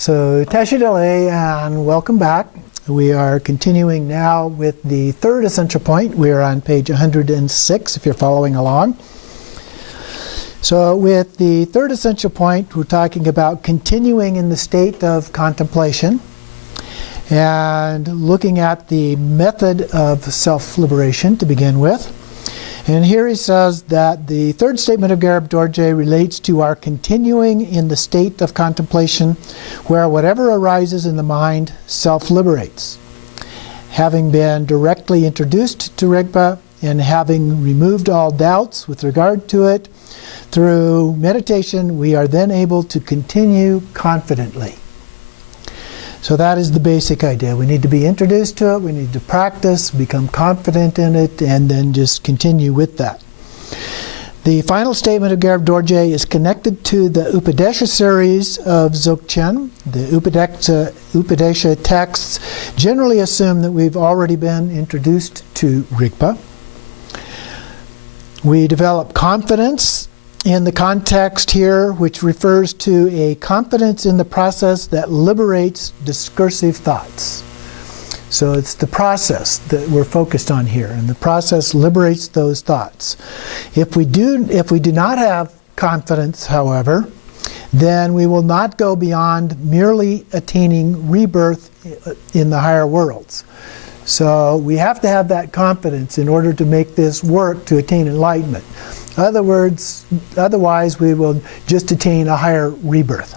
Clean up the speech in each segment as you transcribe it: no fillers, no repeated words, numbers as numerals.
So Tashidale, and welcome back. We are continuing now with the third essential point. We are on page 106 if you're following along. So with the third essential point, we're talking about continuing in the state of contemplation and looking at the method of self-liberation to begin with. And here he says that the third statement of Garab Dorje relates to our continuing in the state of contemplation where whatever arises in the mind self-liberates. Having been directly introduced to Rigpa and having removed all doubts with regard to it, through meditation we are then able to continue confidently. So that is the basic idea. We need to be introduced to it, we need to practice, become confident in it, and then just continue with that. The final statement of Garab Dorje is connected to the Upadesha series of Dzogchen. The Upadesha texts generally assume that we've already been introduced to Rigpa. We develop confidence in the context here, which refers to a confidence in the process that liberates discursive thoughts. So it's the process that we're focused on here, and the process liberates those thoughts. If we do not have confidence, however, then we will not go beyond merely attaining rebirth in the higher worlds. So we have to have that confidence in order to make this work to attain enlightenment. Otherwise we will just attain a higher rebirth.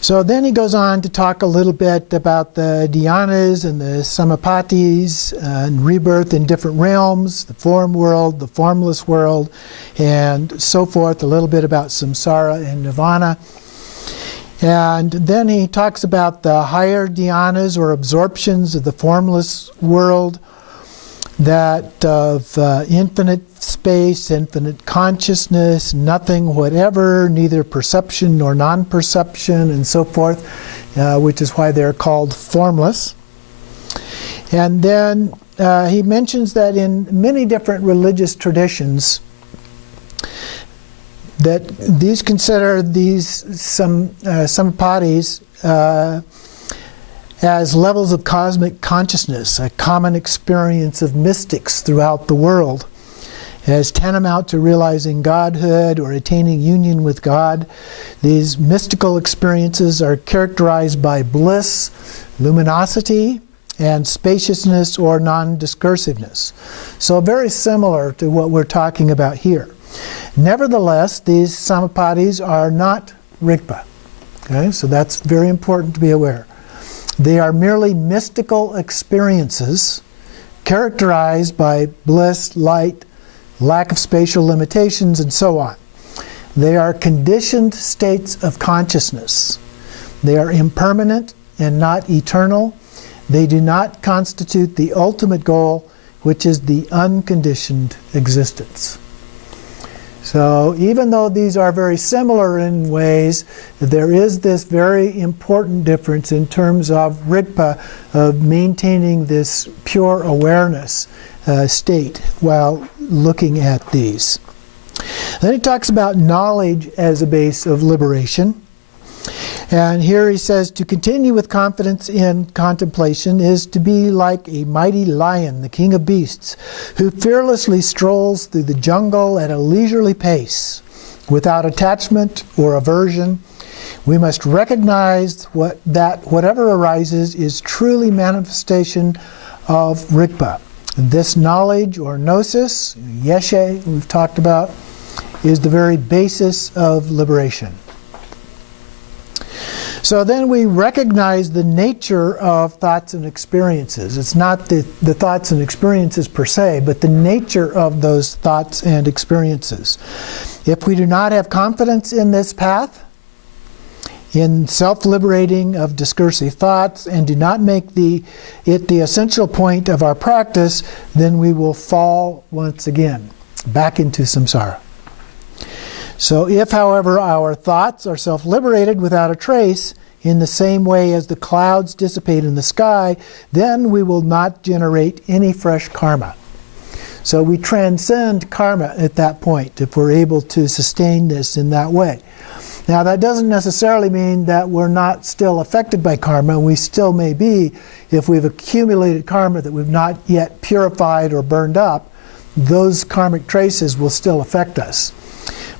So then he goes on to talk a little bit about the dhyanas and the samapatis and rebirth in different realms, the form world, the formless world, and so forth, a little bit about samsara and nirvana. And then he talks about the higher dhyanas or absorptions of the formless world, that of infinite space, infinite consciousness, nothing whatever, neither perception nor non-perception, and so forth, which is why they're called formless. And then he mentions that in many different religious traditions, that these consider these samapatis as levels of cosmic consciousness, a common experience of mystics throughout the world, as tantamount to realizing godhood or attaining union with God. These mystical experiences are characterized by bliss, luminosity, and spaciousness or non-discursiveness. So very similar to what we're talking about here. Nevertheless, these samapatis are not Rigpa. Okay? So that's very important to be aware. They are merely mystical experiences characterized by bliss, light, lack of spatial limitations, and so on. They are conditioned states of consciousness. They are impermanent and not eternal. They do not constitute the ultimate goal, which is the unconditioned existence. So even though these are very similar in ways, there is this very important difference in terms of Rigpa, of maintaining this pure awareness state while looking at these. Then he talks about knowledge as a base of liberation. And here he says, to continue with confidence in contemplation is to be like a mighty lion, the king of beasts, who fearlessly strolls through the jungle at a leisurely pace, without attachment or aversion. We must recognize that whatever arises is truly manifestation of Rigpa. This knowledge or gnosis, yeshe, we've talked about, is the very basis of liberation. So then we recognize the nature of thoughts and experiences. It's not the thoughts and experiences per se, but the nature of those thoughts and experiences. If we do not have confidence in this path, in self-liberating of discursive thoughts, and do not make it the essential point of our practice, then we will fall once again back into samsara. So if, however, our thoughts are self-liberated without a trace, in the same way as the clouds dissipate in the sky, then we will not generate any fresh karma. So we transcend karma at that point if we're able to sustain this in that way. Now that doesn't necessarily mean that we're not still affected by karma. We still may be if we've accumulated karma that we've not yet purified or burned up. Those karmic traces will still affect us.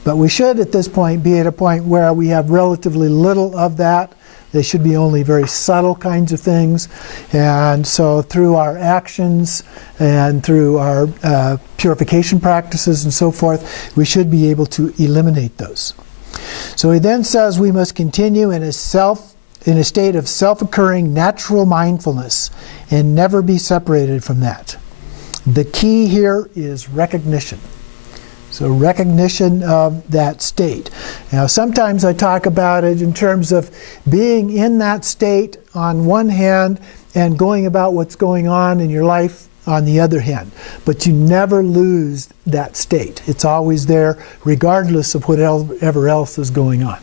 But we should at this point be at a point where we have relatively little of that. They should be only very subtle kinds of things. And so through our actions and through our purification practices and so forth, we should be able to eliminate those. So he then says we must continue in a state of self-occurring natural mindfulness and never be separated from that. The key here is recognition. So recognition of that state. Now sometimes I talk about it in terms of being in that state on one hand and going about what's going on in your life on the other hand. But you never lose that state. It's always there regardless of whatever else is going on.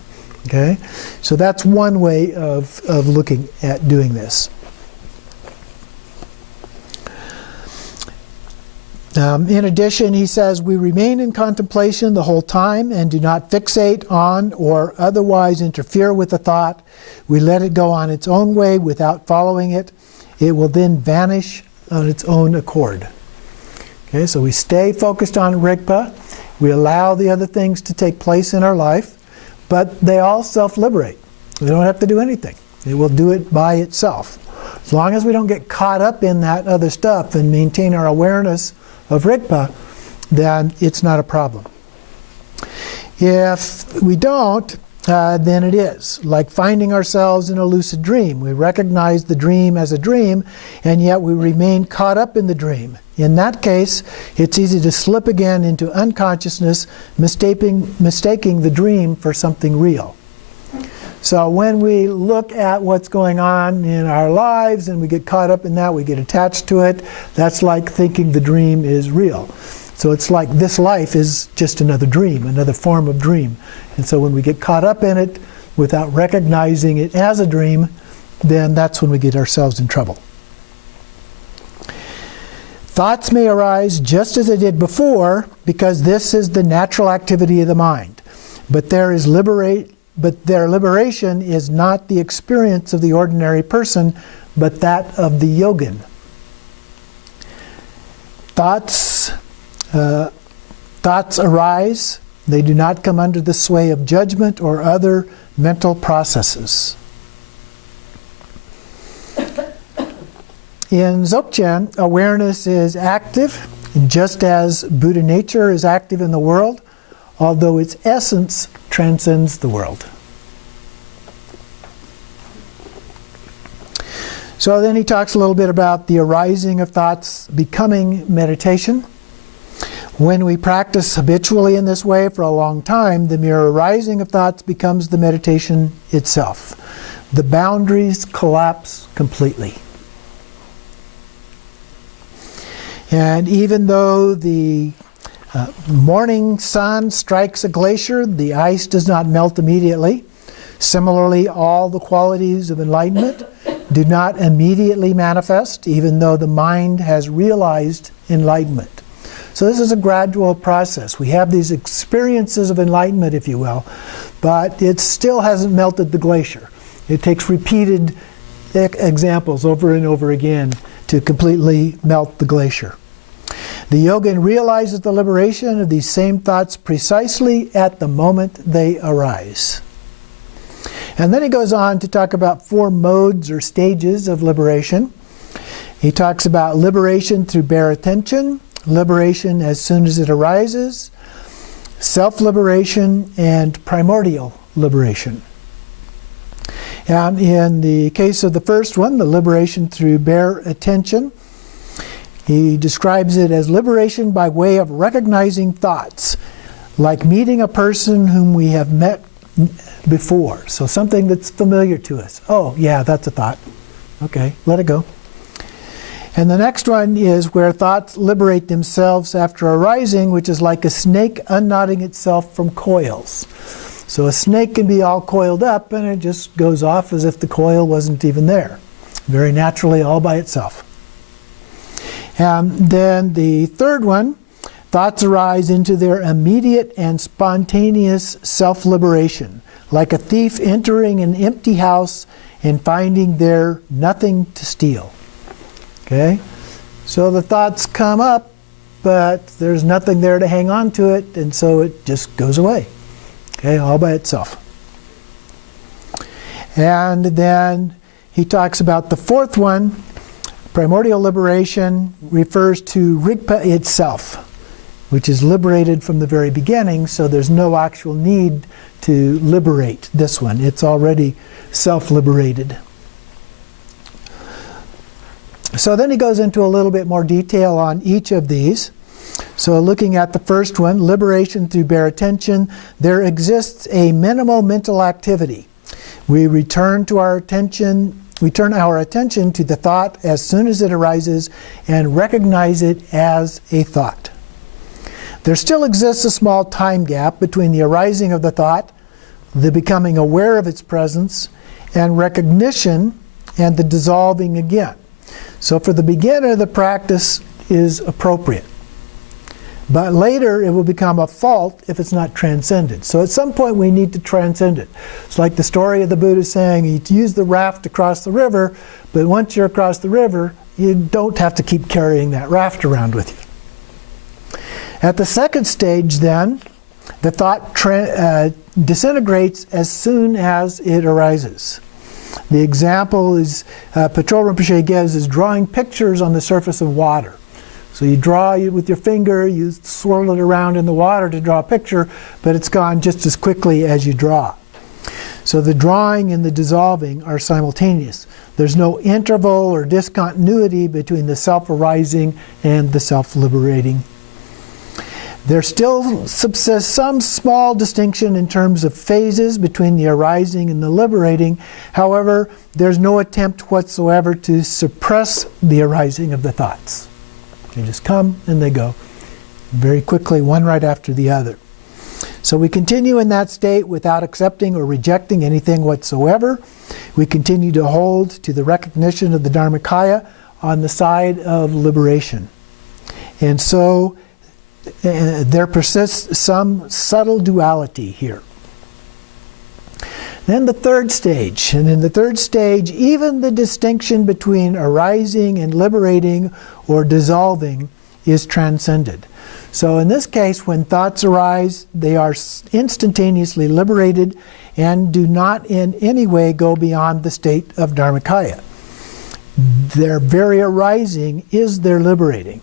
Okay? So that's one way of looking at doing this. In addition, he says, we remain in contemplation the whole time and do not fixate on or otherwise interfere with the thought. We let it go on its own way without following it. It will then vanish on its own accord. Okay, so we stay focused on Rigpa. We allow the other things to take place in our life, but they all self-liberate. We don't have to do anything. It will do it by itself. As long as we don't get caught up in that other stuff and maintain our awareness of Rigpa, then it's not a problem. If we don't, then it is. Like finding ourselves in a lucid dream. We recognize the dream as a dream, and yet we remain caught up in the dream. In that case, it's easy to slip again into unconsciousness, mistaking the dream for something real. So when we look at what's going on in our lives and we get caught up in that, we get attached to it, that's like thinking the dream is real. So it's like this life is just another dream, another form of dream. And so when we get caught up in it without recognizing it as a dream, then that's when we get ourselves in trouble. Thoughts may arise just as they did before because this is the natural activity of the mind. But their liberation is not the experience of the ordinary person, but that of the yogin. Thoughts arise. They do not come under the sway of judgment or other mental processes. In Dzogchen, awareness is active, just as Buddha nature is active in the world, although its essence transcends the world. So then he talks a little bit about the arising of thoughts becoming meditation. When we practice habitually in this way for a long time, the mere arising of thoughts becomes the meditation itself. The boundaries collapse completely. And even though the morning sun strikes a glacier, the ice does not melt immediately. Similarly, all the qualities of enlightenment do not immediately manifest, even though the mind has realized enlightenment. So this is a gradual process. We have these experiences of enlightenment, if you will, but it still hasn't melted the glacier. It takes repeated examples over and over again to completely melt the glacier. The yogin realizes the liberation of these same thoughts precisely at the moment they arise. And then he goes on to talk about 4 modes or stages of liberation. He talks about liberation through bare attention, liberation as soon as it arises, self-liberation, and primordial liberation. And in the case of the first one, the liberation through bare attention, he describes it as liberation by way of recognizing thoughts, like meeting a person whom we have met before. So something that's familiar to us. Oh, yeah, that's a thought. Okay, let it go. And the next one is where thoughts liberate themselves after arising, which is like a snake unknotting itself from coils. So a snake can be all coiled up and it just goes off as if the coil wasn't even there. Very naturally, all by itself. And then the third one, thoughts arise into their immediate and spontaneous self-liberation, like a thief entering an empty house and finding there nothing to steal. Okay? So the thoughts come up, but there's nothing there to hang on to it, and so it just goes away. Okay, all by itself. And then he talks about the fourth one. Primordial liberation refers to Rigpa itself, which is liberated from the very beginning, so there's no actual need to liberate this one. It's already self-liberated. So then he goes into a little bit more detail on each of these. So looking at the first one, liberation through bare attention, there exists a minimal mental activity. We turn our attention to the thought as soon as it arises and recognize it as a thought. There still exists a small time gap between the arising of the thought, the becoming aware of its presence, and recognition, and the dissolving again. So for the beginner, the practice is appropriate. But later, it will become a fault if it's not transcended. So at some point, we need to transcend it. It's like the story of the Buddha saying, you use the raft to cross the river, but once you're across the river, you don't have to keep carrying that raft around with you. At the second stage, then, the thought disintegrates as soon as it arises. The example is Patrol Rinpoche gives is drawing pictures on the surface of water. So you draw with your finger, you swirl it around in the water to draw a picture, but it's gone just as quickly as you draw. So the drawing and the dissolving are simultaneous. There's no interval or discontinuity between the self-arising and the self-liberating. There still subsists some small distinction in terms of phases between the arising and the liberating. However, there's no attempt whatsoever to suppress the arising of the thoughts. They just come and they go very quickly, one right after the other. So we continue in that state without accepting or rejecting anything whatsoever. We continue to hold to the recognition of the Dharmakaya on the side of liberation. And so there persists some subtle duality here. Then the third stage, and in the third stage, even the distinction between arising and liberating or dissolving is transcended. So in this case, when thoughts arise, they are instantaneously liberated and do not in any way go beyond the state of Dharmakaya. Their very arising is their liberating.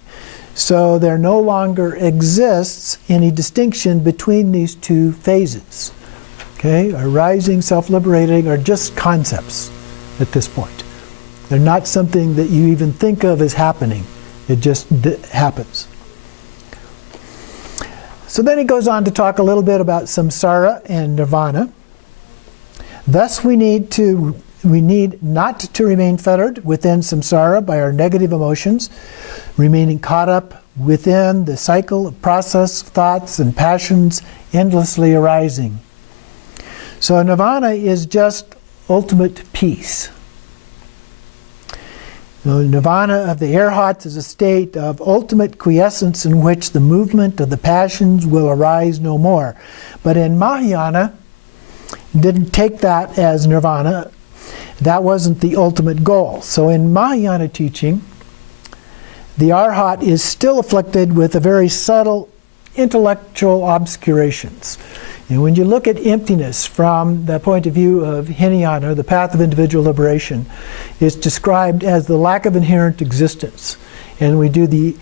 So there no longer exists any distinction between these two phases. Okay? Arising, self-liberating are just concepts at this point. They're not something that you even think of as happening. It just happens. So then he goes on to talk a little bit about samsara and nirvana. Thus we need not to remain fettered within samsara by our negative emotions, remaining caught up within the cycle of process, thoughts, and passions endlessly arising. So nirvana is just ultimate peace. The nirvana of the arhats is a state of ultimate quiescence in which the movement of the passions will arise no more. But in Mahayana, didn't take that as nirvana. That wasn't the ultimate goal. So in Mahayana teaching, the arhat is still afflicted with a very subtle intellectual obscurations. And when you look at emptiness from the point of view of Hinayana, the path of individual liberation, it's described as the lack of inherent existence. And we do the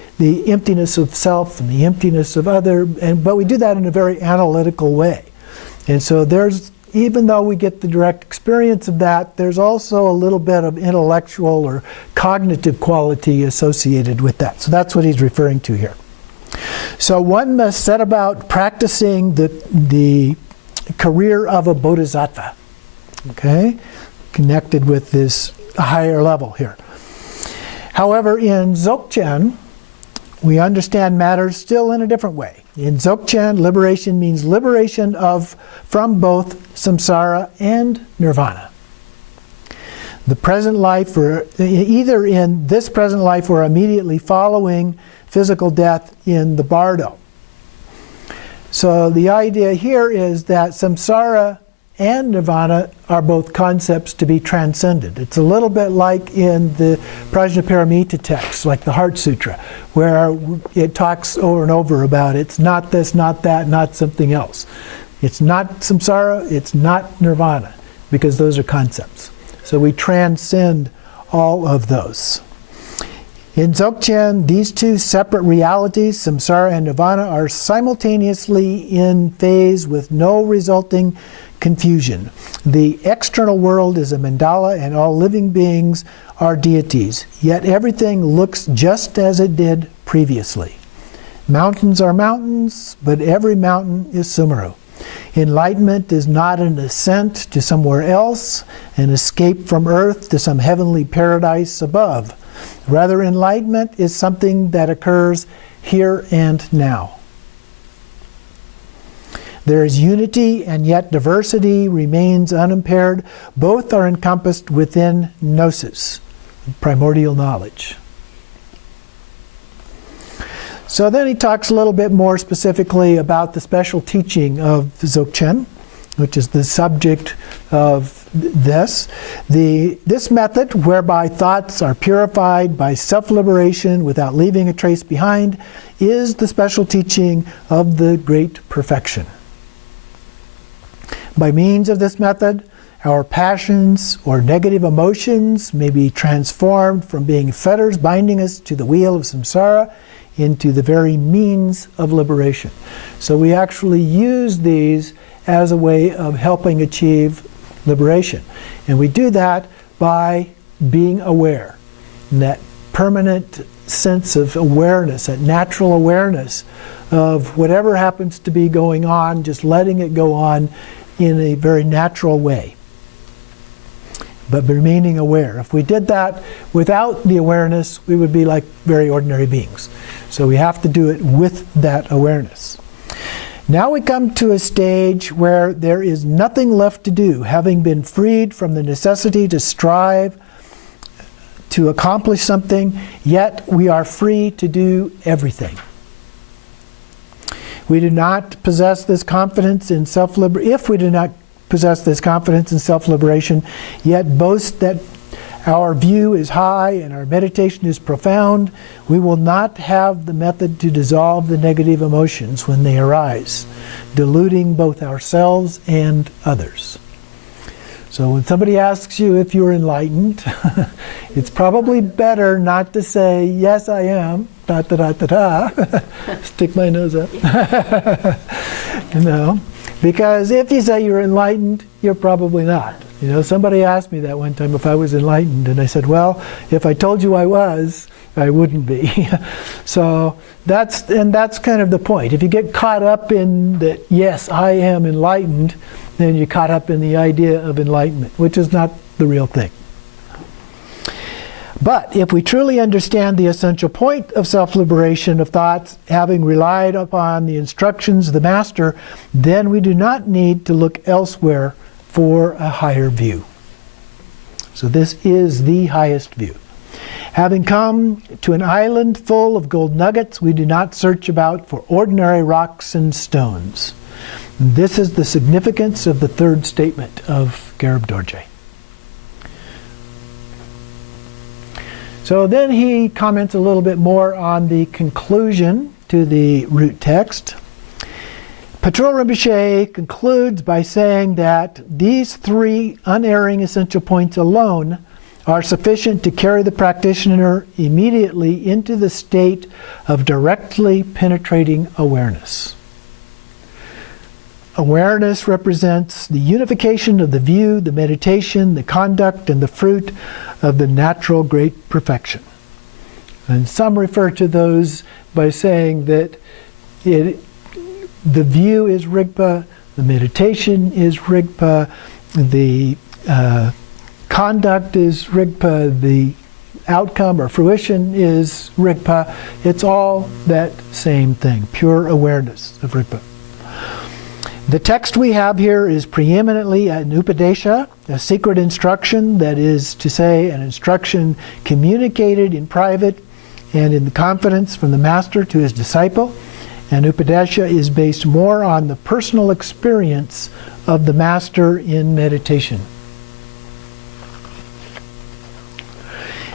emptiness of self and the emptiness of other, but we do that in a very analytical way. And so even though we get the direct experience of that, there's also a little bit of intellectual or cognitive quality associated with that. So that's what he's referring to here. So one must set about practicing the career of a bodhisattva, okay, connected with this higher level here. However, in Dzogchen, we understand matters still in a different way. In Dzogchen, liberation means liberation from both samsara and nirvana. the present life, or either in this present life or immediately following physical death in the bardo. So the idea here is that samsara and nirvana are both concepts to be transcended. It's a little bit like in the Prajnaparamita text, like the Heart Sutra, where it talks over and over about it's not this, not that, not something else. It's not samsara, it's not nirvana, because those are concepts. So we transcend all of those. In Dzogchen, these two separate realities, samsara and nirvana, are simultaneously in phase with no resulting confusion. The external world is a mandala and all living beings are deities, yet everything looks just as it did previously. Mountains are mountains, but every mountain is Sumeru. Enlightenment is not an ascent to somewhere else, an escape from earth to some heavenly paradise above. Rather, enlightenment is something that occurs here and now. There is unity, and yet diversity remains unimpaired. Both are encompassed within gnosis, primordial knowledge. So then he talks a little bit more specifically about the special teaching of Dzogchen, which is the subject of this. This method, whereby thoughts are purified by self-liberation without leaving a trace behind, is the special teaching of the Great Perfection. By means of this method, our passions or negative emotions may be transformed from being fetters binding us to the wheel of samsara into the very means of liberation. So we actually use these as a way of helping achieve liberation. And we do that by being aware. And that permanent sense of awareness, that natural awareness of whatever happens to be going on, just letting it go on in a very natural way, but remaining aware. If we did that without the awareness, we would be like very ordinary beings. So we have to do it with that awareness. Now we come to a stage where there is nothing left to do, having been freed from the necessity to strive to accomplish something, yet we are free to do everything. We do not possess this confidence in self-liberation. If we do not possess this confidence in self-liberation, yet boast that our view is high and our meditation is profound, we will not have the method to dissolve the negative emotions when they arise, deluding both ourselves and others. So when somebody asks you if you're enlightened, it's probably better not to say, yes, I am, stick my nose up. Because if you say you're enlightened, you're probably not. Somebody asked me that one time if I was enlightened, and I said, well, if I told you I was, I wouldn't be. So that's kind of the point. If you get caught up in that, yes, I am enlightened, then you're caught up in the idea of enlightenment, which is not the real thing. But if we truly understand the essential point of self-liberation of thoughts, having relied upon the instructions of the Master, then we do not need to look elsewhere for a higher view. So this is the highest view. Having come to an island full of gold nuggets, we do not search about for ordinary rocks and stones. This is the significance of the third statement of Garab Dorje. So then he comments a little bit more on the conclusion to the root text. Patrul Rinpoche concludes by saying that these three unerring essential points alone are sufficient to carry the practitioner immediately into the state of directly penetrating awareness. Awareness represents the unification of the view, the meditation, the conduct, and the fruit of the natural great perfection. And some refer to those by saying that the view is Rigpa, the meditation is Rigpa, the conduct is Rigpa, the outcome or fruition is Rigpa. It's all that same thing, pure awareness of Rigpa. The text we have here is preeminently an upadesha, a secret instruction, that is to say, an instruction communicated in private and in the confidence from the master to his disciple. And upadesha is based more on the personal experience of the master in meditation.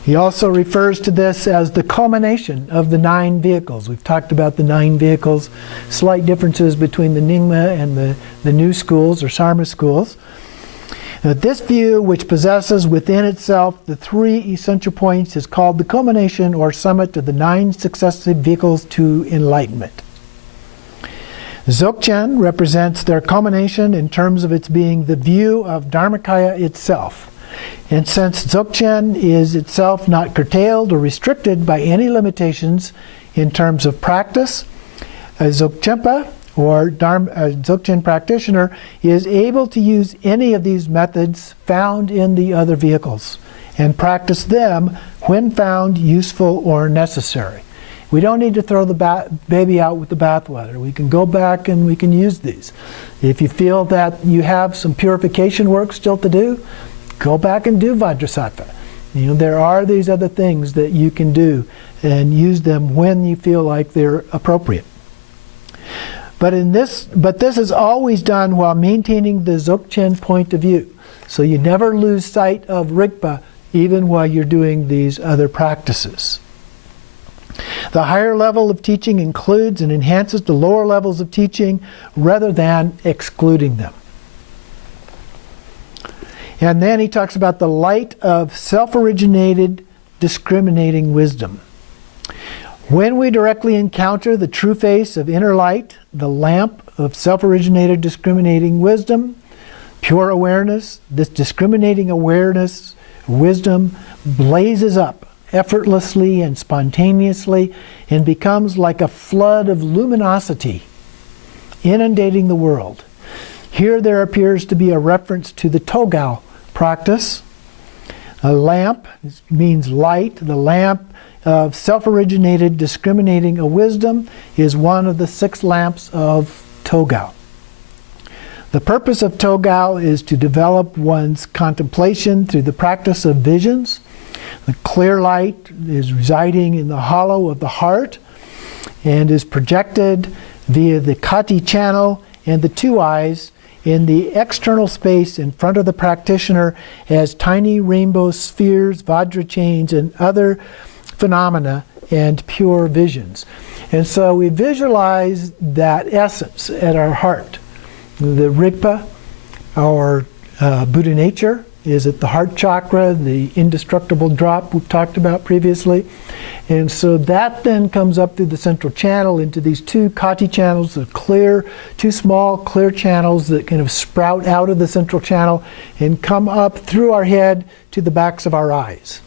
He also refers to this as the culmination of the 9 vehicles. We've talked about the 9 vehicles, slight differences between the Nyingma and the new schools or Sarma schools. Now, this view, which possesses within itself the 3 essential points, is called the culmination or summit of the 9 successive vehicles to enlightenment. Dzogchen represents their culmination in terms of its being the view of Dharmakaya itself. And since Dzogchen is itself not curtailed or restricted by any limitations in terms of practice, a Dzogchenpa, or Dzogchen practitioner, is able to use any of these methods found in the other vehicles and practice them when found useful or necessary. We don't need to throw the baby out with the bathwater. We can go back and we can use these. If you feel that you have some purification work still to do, go back and do Vajrasattva. There are these other things that you can do and use them when you feel like they're appropriate. But this is always done while maintaining the Dzogchen point of view. So you never lose sight of Rigpa even while you're doing these other practices. The higher level of teaching includes and enhances the lower levels of teaching rather than excluding them. And then he talks about the light of self-originated, discriminating wisdom. When we directly encounter the true face of inner light, the lamp of self-originated, discriminating wisdom, pure awareness, this discriminating awareness, wisdom, blazes up effortlessly and spontaneously and becomes like a flood of luminosity inundating the world. Here there appears to be a reference to the Togao practice. A lamp means light. The lamp of self-originated, discriminating a wisdom is one of the 6 lamps of Togao. The purpose of Togao is to develop one's contemplation through the practice of visions. The clear light is residing in the hollow of the heart and is projected via the Kati channel and the 2 eyes in the external space in front of the practitioner as tiny rainbow spheres, Vajra chains, and other phenomena and pure visions. And so we visualize that essence at our heart. The Rigpa, our Buddha nature, is at the heart chakra, the indestructible drop we've talked about previously. And so that then comes up through the central channel into these 2 Kati channels, the clear, 2 small clear channels that kind of sprout out of the central channel and come up through our head to the backs of our eyes.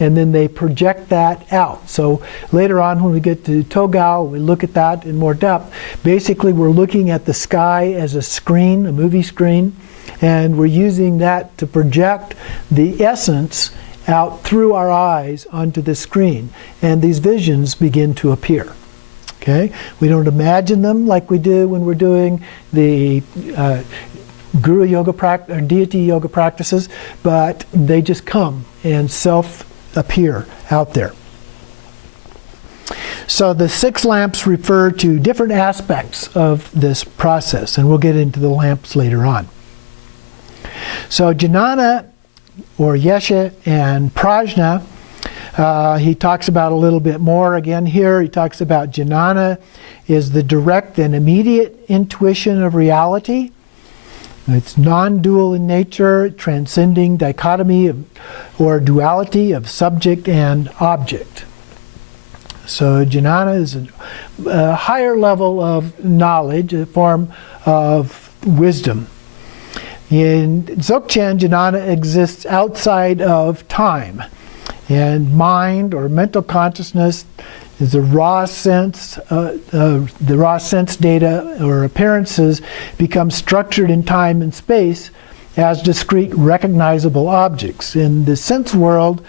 And then they project that out. So later on when we get to Togao, we look at that in more depth. Basically we're looking at the sky as a screen, a movie screen, and we're using that to project the essence out through our eyes onto the screen, and these visions begin to appear. Okay? We don't imagine them like we do when we're doing the guru yoga or deity yoga practices, but they just come and self-appear out there. So the 6 lamps refer to different aspects of this process, and we'll get into the lamps later on. So Jnana, or Yeshe, and Prajna, he talks about a little bit more again here. He talks about Jnana is the direct and immediate intuition of reality. It's non-dual in nature, transcending dichotomy or duality of subject and object. So Jnana is a higher level of knowledge, a form of wisdom. In Dzogchen, Jnana exists outside of time, and mind or mental consciousness is the raw sense data or appearances become structured in time and space as discrete recognizable objects. And the sense world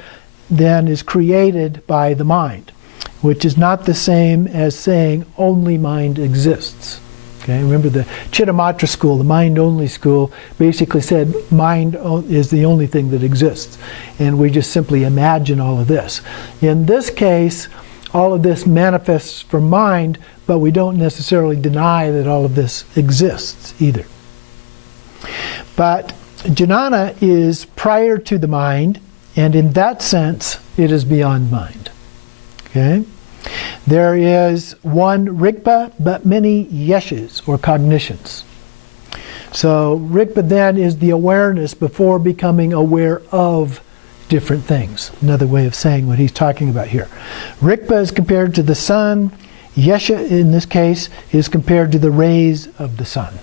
then is created by the mind, which is not the same as saying only mind exists. Okay, remember the Chittamatra school, the mind-only school, basically said mind is the only thing that exists. And we just simply imagine all of this. In this case, all of this manifests from mind, but we don't necessarily deny that all of this exists either. But jnana is prior to the mind, and in that sense, it is beyond mind. Okay? There is one rigpa, but many yeshes, or cognitions. So rigpa then is the awareness before becoming aware of different things. Another way of saying what he's talking about here. Rigpa is compared to the sun. Yesha, in this case, is compared to the rays of the sun.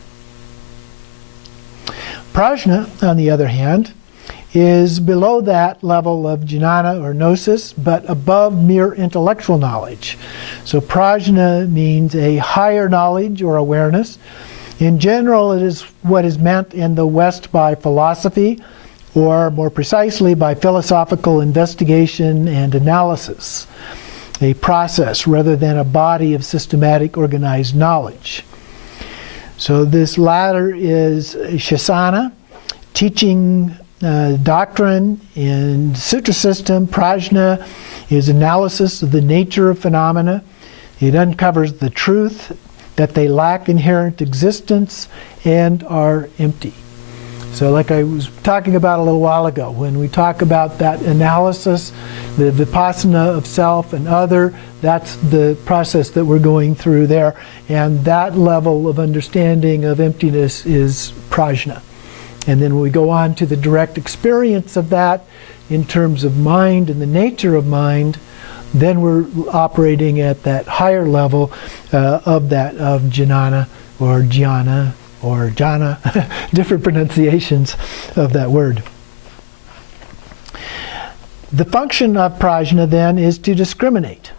Prajna, on the other hand, is below that level of jnana or gnosis, but above mere intellectual knowledge. So prajna means a higher knowledge or awareness. In general, it is what is meant in the West by philosophy, or more precisely by philosophical investigation and analysis, a process rather than a body of systematic organized knowledge. So this latter is shasana, teaching doctrine. In sutra system, prajna is analysis of the nature of phenomena. It uncovers the truth that they lack inherent existence and are empty. So like I was talking about a little while ago, when we talk about that analysis, the vipassana of self and other, that's the process that we're going through there. And that level of understanding of emptiness is prajna. And then when we go on to the direct experience of that in terms of mind and the nature of mind, then we're operating at that higher level of jnana or jhana or jhana, different pronunciations of that word. The function of prajna then is to discriminate.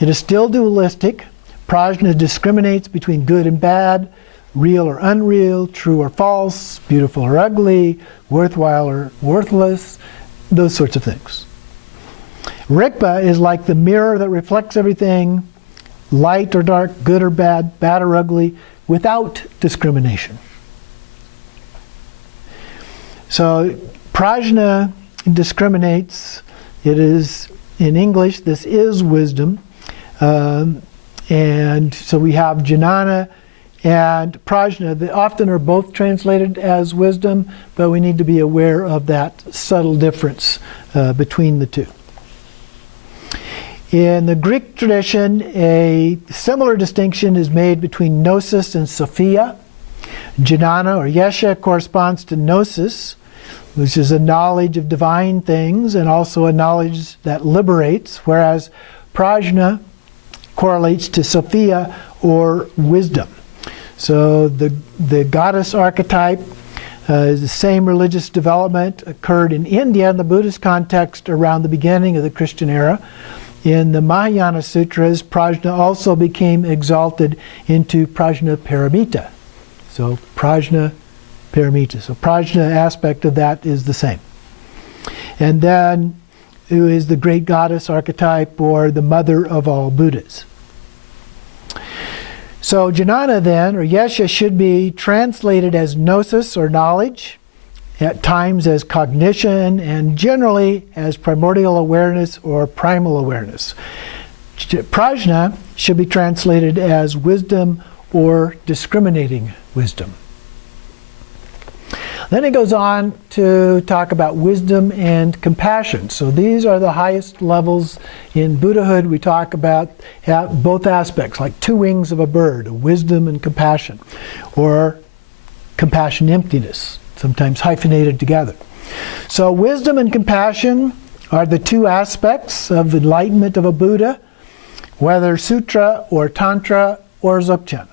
It is still dualistic. Prajna discriminates between good and bad, real or unreal, true or false, beautiful or ugly, worthwhile or worthless, those sorts of things. Rigpa is like the mirror that reflects everything, light or dark, good or bad, bad or ugly, without discrimination. So prajna discriminates. It is, in English, this is wisdom. And so we have jnana and prajna that often are both translated as wisdom, but we need to be aware of that subtle difference between the two. In the Greek tradition, a similar distinction is made between gnosis and sophia. Jnana or yesha corresponds to gnosis, which is a knowledge of divine things and also a knowledge that liberates, whereas prajna correlates to sophia or wisdom. So the goddess archetype is the same religious development occurred in India in the Buddhist context around the beginning of the Christian era. In the Mahayana Sutras, prajna also became exalted into prajna paramita. So prajna paramita. So prajna aspect of that is the same. And then who is the great goddess archetype or the mother of all Buddhas. So jnana then, or yesha, should be translated as gnosis or knowledge, at times as cognition, and generally as primordial awareness or primal awareness. Prajna should be translated as wisdom or discriminating wisdom. Then it goes on to talk about wisdom and compassion. So these are the highest levels in Buddhahood. We talk about both aspects, like two wings of a bird, wisdom and compassion, or compassion emptiness, sometimes hyphenated together. So wisdom and compassion are the two aspects of the enlightenment of a Buddha, whether sutra or tantra or Dzogchen.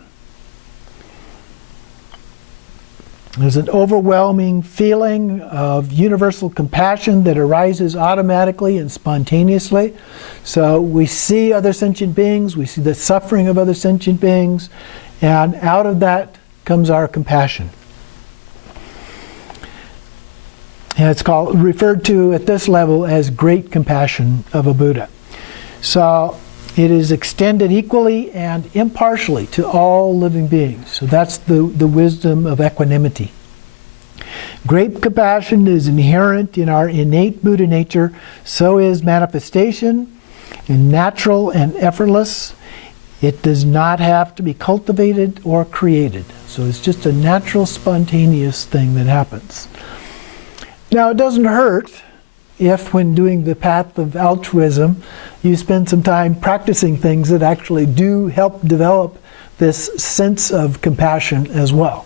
There's an overwhelming feeling of universal compassion that arises automatically and spontaneously. So we see other sentient beings, we see the suffering of other sentient beings, and out of that comes our compassion. And it's referred to at this level as great compassion of a Buddha. So It is extended equally and impartially to all living beings. So that's the wisdom of equanimity. Great compassion is inherent in our innate Buddha nature. So is manifestation, and natural and effortless. It does not have to be cultivated or created. So it's just a natural, spontaneous thing that happens. Now, it doesn't hurt if, when doing the path of altruism, you spend some time practicing things that actually do help develop this sense of compassion as well.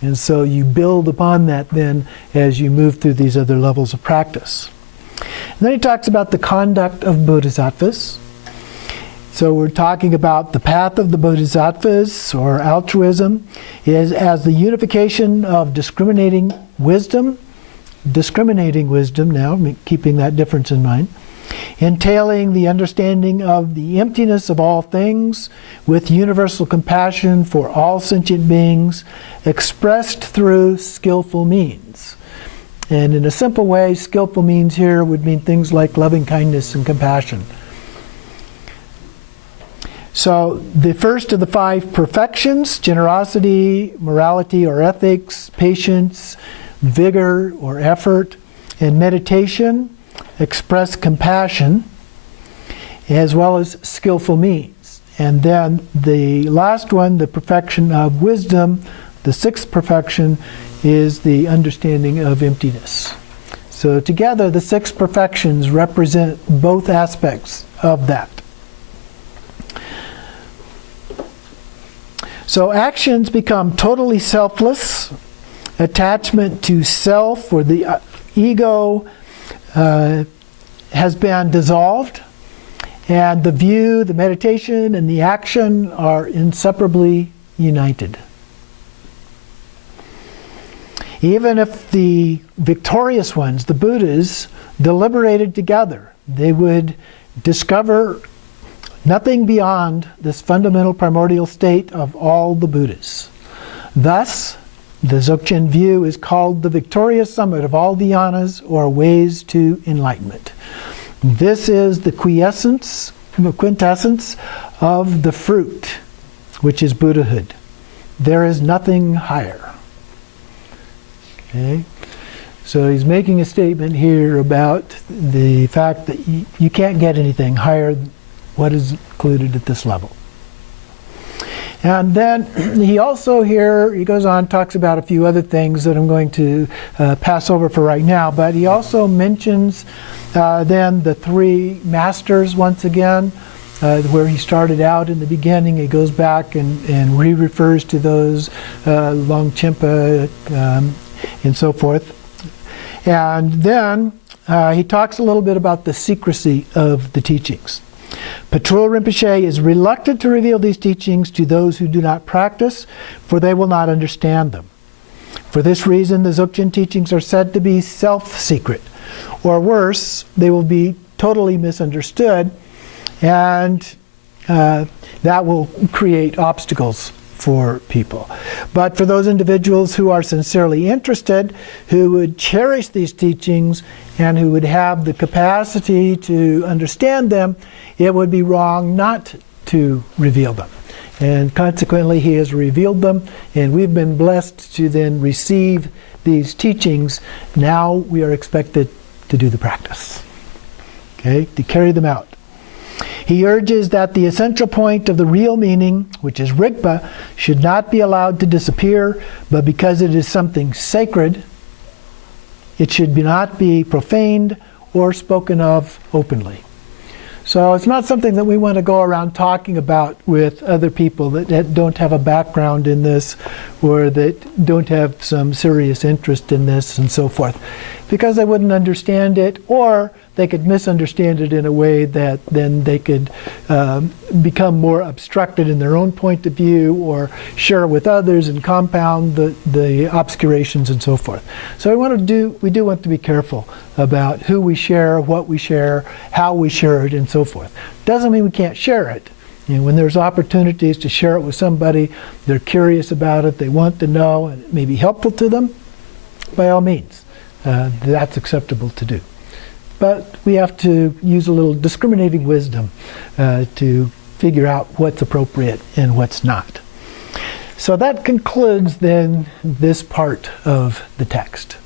And so you build upon that then as you move through these other levels of practice. And then he talks about the conduct of bodhisattvas. So we're talking about the path of the bodhisattvas, or altruism, is as the unification of discriminating wisdom now, keeping that difference in mind, entailing the understanding of the emptiness of all things with universal compassion for all sentient beings, expressed through skillful means. And in a simple way, skillful means here would mean things like loving kindness and compassion. So the first of the 5 perfections, generosity, morality or ethics, patience, vigor or effort, and meditation, express compassion, as well as skillful means. And then the last one, the perfection of wisdom, the 6th perfection, is the understanding of emptiness. So together, the 6 perfections represent both aspects of that. So actions become totally selfless. Attachment to self or the ego has been dissolved, and the view, the meditation, and the action are inseparably united. Even if the victorious ones, the Buddhas, deliberated together, they would discover nothing beyond this fundamental primordial state of all the Buddhas. Thus, the Dzogchen view is called the victorious summit of all the yanas, or ways to enlightenment. This is the quintessence of the fruit, which is Buddhahood. There is nothing higher. Okay? So he's making a statement here about the fact that you can't get anything higher than what is included at this level. And then he also here, he goes on, talks about a few other things that I'm going to pass over for right now, but he also mentions then the 3 masters once again, where he started out in the beginning. He goes back and re-refers to those, Longchenpa and so forth. And then he talks a little bit about the secrecy of the teachings. Patrul Rinpoche is reluctant to reveal these teachings to those who do not practice, for they will not understand them. For this reason, the Dzogchen teachings are said to be self-secret, or worse, they will be totally misunderstood, and that will create obstacles for people. But for those individuals who are sincerely interested, who would cherish these teachings, and who would have the capacity to understand them, it would be wrong not to reveal them. And consequently, he has revealed them, and we've been blessed to then receive these teachings. Now we are expected to do the practice, okay, to carry them out. He urges that the essential point of the real meaning, which is Rigpa, should not be allowed to disappear, but because it is something sacred, it should not be profaned or spoken of openly. So it's not something that we want to go around talking about with other people that don't have a background in this, or that don't have some serious interest in this and so forth, because they wouldn't understand it, or they could misunderstand it in a way that then they could become more obstructed in their own point of view, or share with others and compound the obscurations and so forth. So we do want to be careful about who we share, what we share, how we share it, and so forth. Doesn't mean we can't share it. And when there's opportunities to share it with somebody, they're curious about it, they want to know, and it may be helpful to them, by all means, that's acceptable to do. but we have to use a little discriminating wisdom to figure out what's appropriate and what's not. So that concludes then this part of the text.